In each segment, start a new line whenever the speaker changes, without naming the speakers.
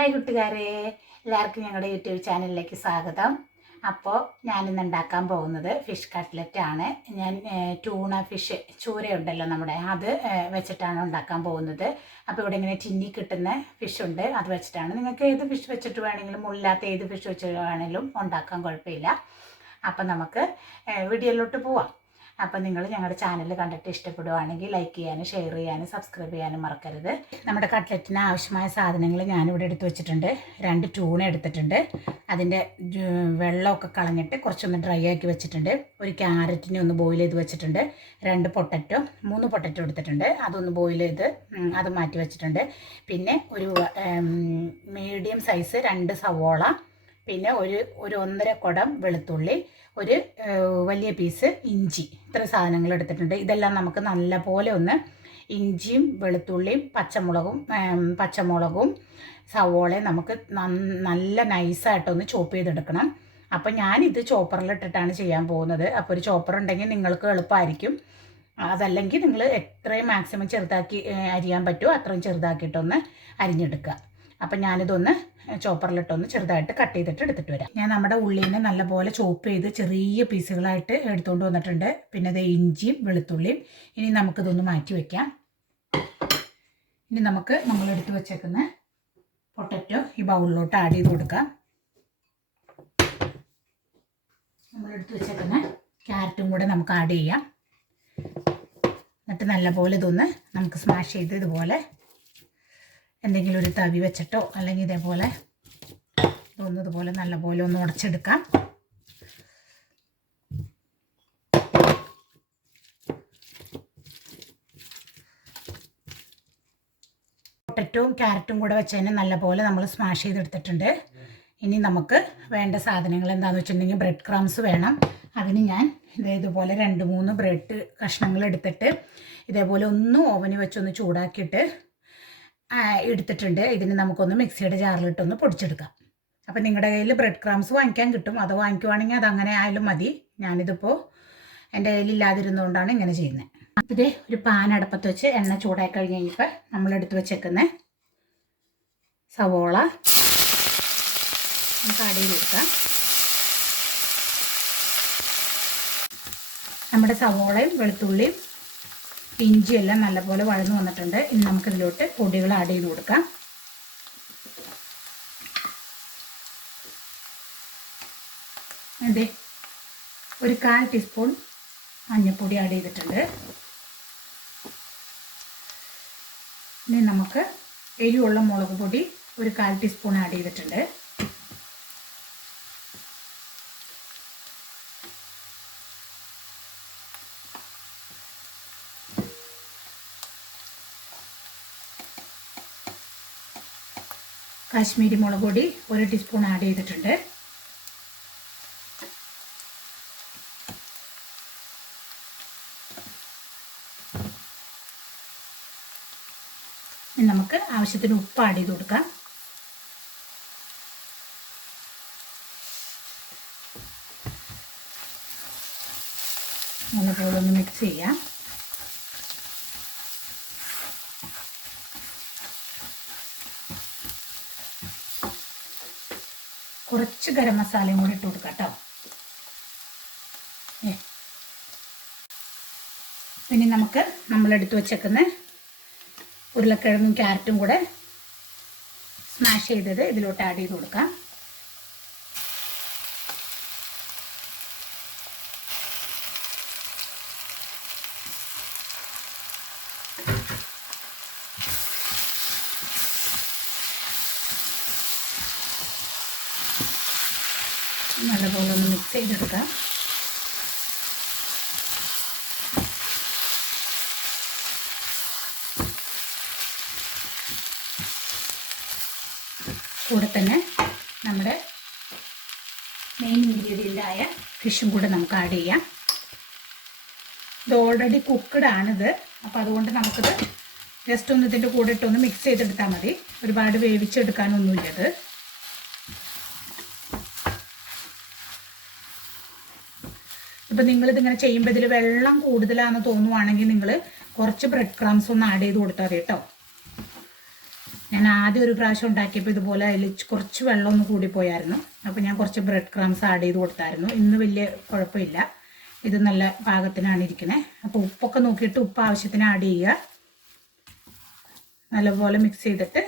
Hi കൂട്ടുകാരെ എല്ലാവർക്കും ഞങ്ങളുടെ യൂട്യൂബ് ചാനലിലേക്ക് സ്വാഗതം. അപ്പോൾ ഞാനിന്ന് ഉണ്ടാക്കാൻ പോകുന്നത് ഫിഷ് കട്ട്ലറ്റ് ആണ്. ഞാൻ ട്യൂണ ഫിഷ് ചൂരയുണ്ടല്ലോ നമ്മുടെ അത് വെച്ചിട്ടാണ് ഉണ്ടാക്കാൻ പോകുന്നത്. അപ്പോൾ ഇവിടെ ഇങ്ങനെ ചിന്നി കിട്ടുന്ന ഫിഷ് ഉണ്ട്. അത് വെച്ചിട്ടാണ്. നിങ്ങൾക്ക് ഏത് ഫിഷ് വെച്ചിട്ട് വേണമെങ്കിലും മുള്ളില്ലാത്ത ഏത് ഫിഷ് വെച്ചിട്ട് വേണമെങ്കിലും ഉണ്ടാക്കാൻ കുഴപ്പമില്ല. അപ്പം നമുക്ക് വീഡിയോയിലോട്ട് പോവാം. അപ്പം നിങ്ങൾ ഞങ്ങളുടെ ചാനൽ കണ്ടിട്ട് ഇഷ്ടപ്പെടുവാണെങ്കിൽ ലൈക്ക് ചെയ്യാനും ഷെയർ ചെയ്യാനും സബ്സ്ക്രൈബ് ചെയ്യാനും മറക്കരുത്. നമ്മുടെ കട്ട്ലറ്റിന് ആവശ്യമായ സാധനങ്ങൾ ഞാനിവിടെ എടുത്തു വെച്ചിട്ടുണ്ട്. രണ്ട് ടൂൺ എടുത്തിട്ടുണ്ട്. അതിന്റെ വെള്ളമൊക്കെ കളഞ്ഞിട്ട് കുറച്ചൊന്ന് ഡ്രൈ ആക്കി വെച്ചിട്ടുണ്ട്. ഒരു ക്യാരറ്റിനെ ഒന്ന് ബോയിൽ ചെയ്ത് വെച്ചിട്ടുണ്ട്. രണ്ട് പൊട്ടറ്റോ മൂന്ന് പൊട്ടറ്റോ എടുത്തിട്ടുണ്ട്. അതൊന്ന് ബോയിൽ ചെയ്ത് അത് മാറ്റി വെച്ചിട്ടുണ്ട്. പിന്നെ ഒരു മീഡിയം സൈസ് രണ്ട് സവോള പിന്നെ ഒരു ഒരു ഒന്നര കുടം വെളുത്തുള്ളി ഒരു വലിയ പീസ് ഇഞ്ചി. ഇത്ര സാധനങ്ങൾ എടുത്തിട്ടുണ്ട്. ഇതെല്ലാം നമുക്ക് നല്ല പോലെ ഒന്ന് ഇഞ്ചിയും വെളുത്തുള്ളിയും പച്ചമുളകും പച്ചമുളകും സവോളയും നമുക്ക് നല്ല നൈസായിട്ടൊന്ന് ചോപ്പ് ചെയ്തെടുക്കണം. അപ്പം ഞാനിത് ചോപ്പറിലിട്ടിട്ടാണ് ചെയ്യാൻ പോകുന്നത്. അപ്പോൾ ഒരു ചോപ്പർ ഉണ്ടെങ്കിൽ നിങ്ങൾക്ക് എളുപ്പമായിരിക്കും അതല്ലെങ്കിൽ നിങ്ങൾ എത്രയും മാക്സിമം ചെറുതാക്കി അരിയാൻ പറ്റുമോ അത്രയും ചെറുതാക്കിയിട്ടൊന്ന് അരിഞ്ഞെടുക്കുക. അപ്പം ഞാനിതൊന്ന് ചോപ്പറിലിട്ടൊന്ന് ചെറുതായിട്ട് കട്ട് ചെയ്തിട്ട് എടുത്തിട്ട് വരാം. ഞാൻ നമ്മുടെ ഉള്ളിനെ നല്ലപോലെ ചോപ്പ് ചെയ്ത് ചെറിയ പീസുകളായിട്ട് എടുത്തുകൊണ്ട് വന്നിട്ടുണ്ട്. പിന്നെ അത് ഇഞ്ചിയും വെളുത്തുള്ളിയും. ഇനി നമുക്കിതൊന്ന് മാറ്റി വെക്കാം. ഇനി നമുക്ക് നമ്മൾ എടുത്തു വെച്ചേക്കുന്ന പൊട്ടറ്റോ ഈ ബൗളിലോട്ട് ആഡ് ചെയ്ത് കൊടുക്കാം. നമ്മൾ എടുത്തു വെച്ചേക്കുന്ന ക്യാരറ്റും കൂടെ നമുക്ക് ആഡ് ചെയ്യാം. എന്നിട്ട് നല്ലപോലെ ഇതൊന്ന് നമുക്ക് സ്മാഷ് ചെയ്ത് ഇതുപോലെ എന്തെങ്കിലും ഒരു തവി വെച്ചിട്ടോ അല്ലെങ്കിൽ ഇതേപോലെ ഇതൊന്ന് ഇതുപോലെ നല്ലപോലെ ഒന്ന് ഉടച്ചെടുക്കാം. പൊട്ടറ്റവും ക്യാരറ്റും കൂടെ വെച്ചതിന് നല്ലപോലെ നമ്മൾ സ്മാഷ് ചെയ്തെടുത്തിട്ടുണ്ട്. ഇനി നമുക്ക് വേണ്ട സാധനങ്ങൾ എന്താണെന്ന് വെച്ചിട്ടുണ്ടെങ്കിൽ ബ്രെഡ് ക്രംസ് വേണം. അതിന് ഞാൻ ഇതേപോലെ രണ്ട് മൂന്ന് ബ്രെഡ് കഷ്ണങ്ങൾ എടുത്തിട്ട് ഇതേപോലെ ഒന്ന് ഓവന് വെച്ചൊന്ന് ചൂടാക്കിയിട്ട് എടുത്തിട്ടുണ്ട്. ഇതിന് നമുക്കൊന്ന് മിക്സിയുടെ ജാറിലിട്ടൊന്ന് പൊടിച്ചെടുക്കാം. അപ്പം നിങ്ങളുടെ കയ്യിൽ ബ്രെഡ് ക്രാംസ് വാങ്ങിക്കാൻ കിട്ടും. അത് വാങ്ങിക്കുവാണെങ്കിൽ അത് അങ്ങനെ ആയാലും മതി. ഞാനിതിപ്പോൾ എന്റെ കയ്യിൽ ഇല്ലാതിരുന്നുകൊണ്ടാണ് ഇങ്ങനെ ചെയ്യുന്നത് അപ്പം ഒരു പാൻ അടുപ്പത്ത് വെച്ച് എണ്ണ ചൂടായി കഴിഞ്ഞ് കഴിഞ്ഞപ്പോൾ നമ്മളെടുത്ത് വെച്ചേക്കുന്ന സവോള. നമുക്ക് അടിയിൽ കൊടുക്കാം നമ്മുടെ സവോളയും വെളുത്തുള്ളിയും ഇഞ്ചിയും എല്ലാം നല്ലപോലെ വഴന്നു വന്നിട്ടുണ്ട്. ഇനി നമുക്കിതിലോട്ട് പൊടികൾ ആഡ് ചെയ്ത് കൊടുക്കാം. ഒരു കാൽ ടീസ്പൂൺ മഞ്ഞൾപ്പൊടി ആഡ് ചെയ്തിട്ടുണ്ട്. ഇനി നമുക്ക് എരിവുള്ള മുളക് പൊടി ഒരു കാൽ ടീസ്പൂൺ ആഡ് ചെയ്തിട്ടുണ്ട്. കാശ്മീരി മുളക് പൊടി ഒരു ടീസ്പൂൺ ആഡ് ചെയ്തിട്ടുണ്ട്. നമുക്ക് ആവശ്യത്തിന് ഉപ്പ് ആഡ് ചെയ്ത് കൊടുക്കാം. നല്ലപോലെ ഒന്ന് മിക്സ് ചെയ്യാം. കുറച്ച് ഗരം മസാലയും കൂടി ഇട്ട് കൊടുക്കാം കേട്ടോ. ഇനി നമുക്ക് നമ്മളെടുത്ത് വെച്ചേക്കുന്ന ഉരുളക്കിഴങ്ങും ക്യാരറ്റും കൂടെ സ്മാഷ് ചെയ്തത് ഇതിലോട്ട് ആഡ് ചെയ്ത് കൊടുക്കാം. നല്ലപോലെ ഒന്ന് മിക്സ് ചെയ്തെടുക്കാം. കൂടെ തന്നെ നമ്മുടെ മെയിൻ ഇൻഗ്രീഡിയന്റായ ഫിഷും കൂടെ നമുക്ക് ആഡ് ചെയ്യാം. ഇത് ഓൾറെഡി കുക്ക്ഡ് ആണിത്. അപ്പോൾ അതുകൊണ്ട് നമുക്കിത് ജസ്റ്റ് ഒന്ന് ഇതിന്റെ കൂടെ ഇട്ടൊന്ന് മിക്സ് ചെയ്തെടുത്താൽ മതി. ഒരുപാട് വേവിച്ചെടുക്കാനൊന്നുമില്ലത് ഇപ്പം നിങ്ങളിതിങ്ങനെ ചെയ്യുമ്പോൾ ഇതിൽ വെള്ളം കൂടുതലാണെന്ന് തോന്നുവാണെങ്കിൽ നിങ്ങൾ കുറച്ച് ബ്രെഡ് ക്രംസ് ഒന്ന് ആഡ് ചെയ്ത് കൊടുത്താൽ മതി കേട്ടോ. ഞാൻ ആദ്യം ഒരു പ്രാവശ്യം ഉണ്ടാക്കിയപ്പോൾ ഇതുപോലെ അതിൽ കുറച്ച് വെള്ളം ഒന്ന് കൂടിപ്പോയായിരുന്നു. അപ്പോൾ ഞാൻ കുറച്ച് ബ്രെഡ് ക്രംസ് ആഡ് ചെയ്ത് കൊടുത്തായിരുന്നു. ഇന്ന് വലിയ കുഴപ്പമില്ല. ഇത് നല്ല പാകത്തിനാണ് ഇരിക്കുന്നത് അപ്പോൾ ഉപ്പൊക്കെ നോക്കിയിട്ട് ഉപ്പ് ആവശ്യത്തിന് ആഡ് ചെയ്യുക. നല്ലപോലെ മിക്സ് ചെയ്തിട്ട്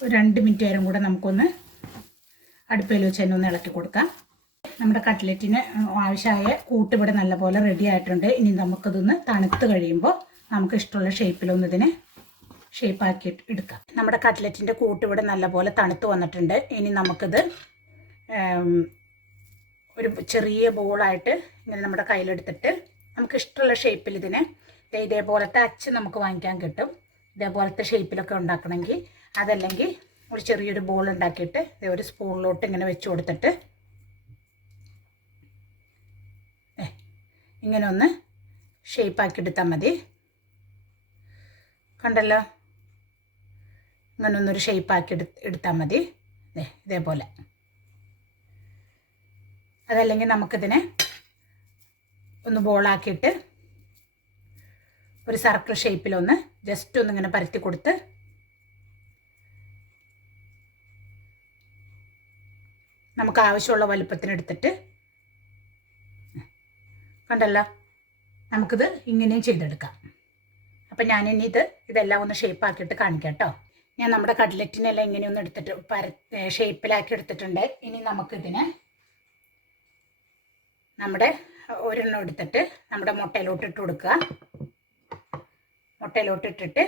രണ്ട് മിനിറ്റ് നേരം കൂടെ നമുക്കൊന്ന് അടുപ്പയിൽ വെച്ച് തന്നെ ഒന്ന് ഇളക്കി കൊടുക്കാം. നമ്മുടെ കട്ട്ലറ്റിന് ആവശ്യമായ കൂട്ട് ഇവിടെ നല്ലപോലെ റെഡി ആയിട്ടുണ്ട്. ഇനി നമുക്കിതൊന്ന് തണുത്ത് കഴിയുമ്പോൾ നമുക്ക് ഇഷ്ടമുള്ള ഷേപ്പിലൊന്ന് ഇതിനെ ഷേപ്പാക്കി എടുക്കാം. നമ്മുടെ കട്ട്ലറ്റിന്റെ കൂട്ട് ഇവിടെ നല്ലപോലെ തണുത്ത് വന്നിട്ടുണ്ട്. ഇനി നമുക്കിത് ഒരു ചെറിയ ബോളായിട്ട് ഇങ്ങനെ നമ്മുടെ കയ്യിലെടുത്തിട്ട് നമുക്ക് ഇഷ്ടമുള്ള ഷേപ്പിൽ ഇതിനെ ഇതേപോലത്തെ അച്ച് നമുക്ക് വാങ്ങിക്കാൻ കിട്ടും. ഇതേപോലത്തെ ഷേപ്പിലൊക്കെ ഉണ്ടാക്കണമെങ്കിൽ അതല്ലെങ്കിൽ ഒരു ചെറിയൊരു ബോൾ ഉണ്ടാക്കിയിട്ട് ഒരു സ്പൂണിലോട്ട് ഇങ്ങനെ വെച്ച് കൊടുത്തിട്ട് ഇങ്ങനെ ഒന്ന് ഷേപ്പാക്കി എടുത്താൽ മതി. കണ്ടല്ലോ? ഇങ്ങനെ ഒന്നൊരു ഷേപ്പാക്കി എടു എടുത്താൽ മതി ഇതേപോലെ. അതല്ലെങ്കിൽ നമുക്കിതിനെ ഒന്ന് ബോളാക്കിയിട്ട് ഒരു സർക്കിൾ ഷേപ്പിലൊന്ന് ജസ്റ്റ് ഒന്ന് ഇങ്ങനെ പരത്തി കൊടുത്ത് നമുക്ക് ആവശ്യമുള്ള വലുപ്പത്തിന് എടുത്തിട്ട് കണ്ടല്ലോ? നമുക്കിത് ഇങ്ങനെയും ചെയ്തെടുക്കാം. അപ്പം ഞാനിനി ഇത് ഇതെല്ലാം ഒന്ന് ഷേപ്പാക്കിയിട്ട് കാണിക്കാം കേട്ടോ ഞാൻ നമ്മുടെ കട്ലറ്റിനെല്ലാം ഇങ്ങനെ ഒന്ന് എടുത്തിട്ട് പര ഷേപ്പിലാക്കി എടുത്തിട്ടുണ്ട്. ഇനി നമുക്കിതിനെ നമ്മുടെ ഒരെണ്ണം എടുത്തിട്ട് നമ്മുടെ മുട്ടയിലോട്ട് ഇട്ട് കൊടുക്കുക. മുട്ടയിലോട്ട് ഇട്ടിട്ട്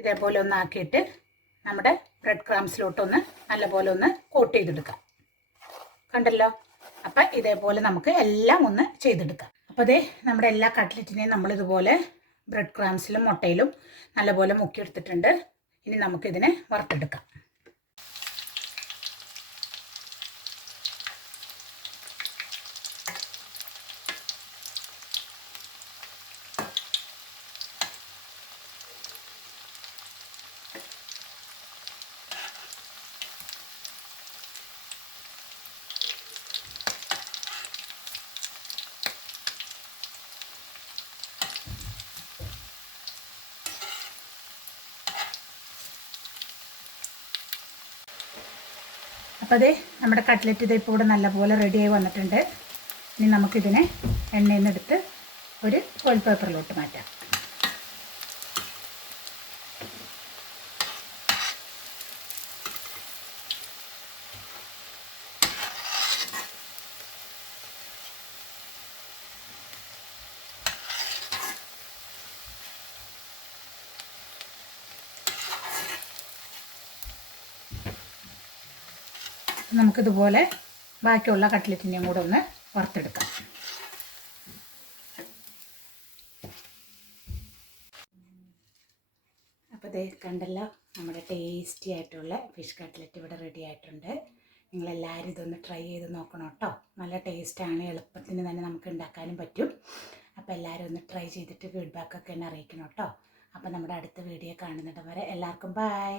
ഇതേപോലെ ഒന്ന് ആക്കിയിട്ട് നമ്മുടെ ബ്രെഡ് ക്രാംസിലോട്ടൊന്ന് നല്ലപോലെ ഒന്ന് കോട്ട് ചെയ്തെടുക്കാം. കണ്ടല്ലോ? അപ്പം ഇതേപോലെ നമുക്ക് എല്ലാം ഒന്ന് ചെയ്തെടുക്കാം. അപ്പോൾ അതേ നമ്മുടെ എല്ലാ കട്ട്ലറ്റിനെയും നമ്മളിതുപോലെ ബ്രെഡ് ക്രാംസിലും മുട്ടയിലും നല്ലപോലെ മുക്കിയെടുത്തിട്ടുണ്ട്. ഇനി നമുക്കിതിനെ വറുത്തെടുക്കാം. അപ്പോൾ അതേ നമ്മുടെ കട്ട്ലറ്റ് ഇത് ഇപ്പോൾ ഇവിടെ നല്ലപോലെ റെഡിയായി വന്നിട്ടുണ്ട്. ഇനി നമുക്കിതിനെ എണ്ണയിൽ നിന്ന് എടുത്ത് ഒരു ഫോയിൽ പേപ്പറിലോട്ട് മാറ്റാം. നമുക്കിതുപോലെ ബാക്കിയുള്ള കട്ട്ലറ്റിനെയും കൂടെ ഒന്ന് വറുത്തെടുക്കാം. അപ്പോൾ ഇത് കണ്ടല്ലോ നമ്മുടെ ടേസ്റ്റി ആയിട്ടുള്ള ഫിഷ് കട്ട്ലറ്റ് ഇവിടെ റെഡി ആയിട്ടുണ്ട്. നിങ്ങളെല്ലാവരും ഇതൊന്ന് ട്രൈ ചെയ്ത് നോക്കണം കേട്ടോ. നല്ല ടേസ്റ്റാണ് എളുപ്പത്തിന് തന്നെ നമുക്ക് ഉണ്ടാക്കാനും പറ്റും. അപ്പോൾ എല്ലാവരും ഒന്ന് ട്രൈ ചെയ്തിട്ട് ഫീഡ്ബാക്കൊക്കെ എന്നെ അറിയിക്കണം കേട്ടോ. അപ്പോൾ നമ്മുടെ അടുത്ത വീഡിയോ കാണുന്നിടം വരെ എല്ലാവർക്കും ബൈ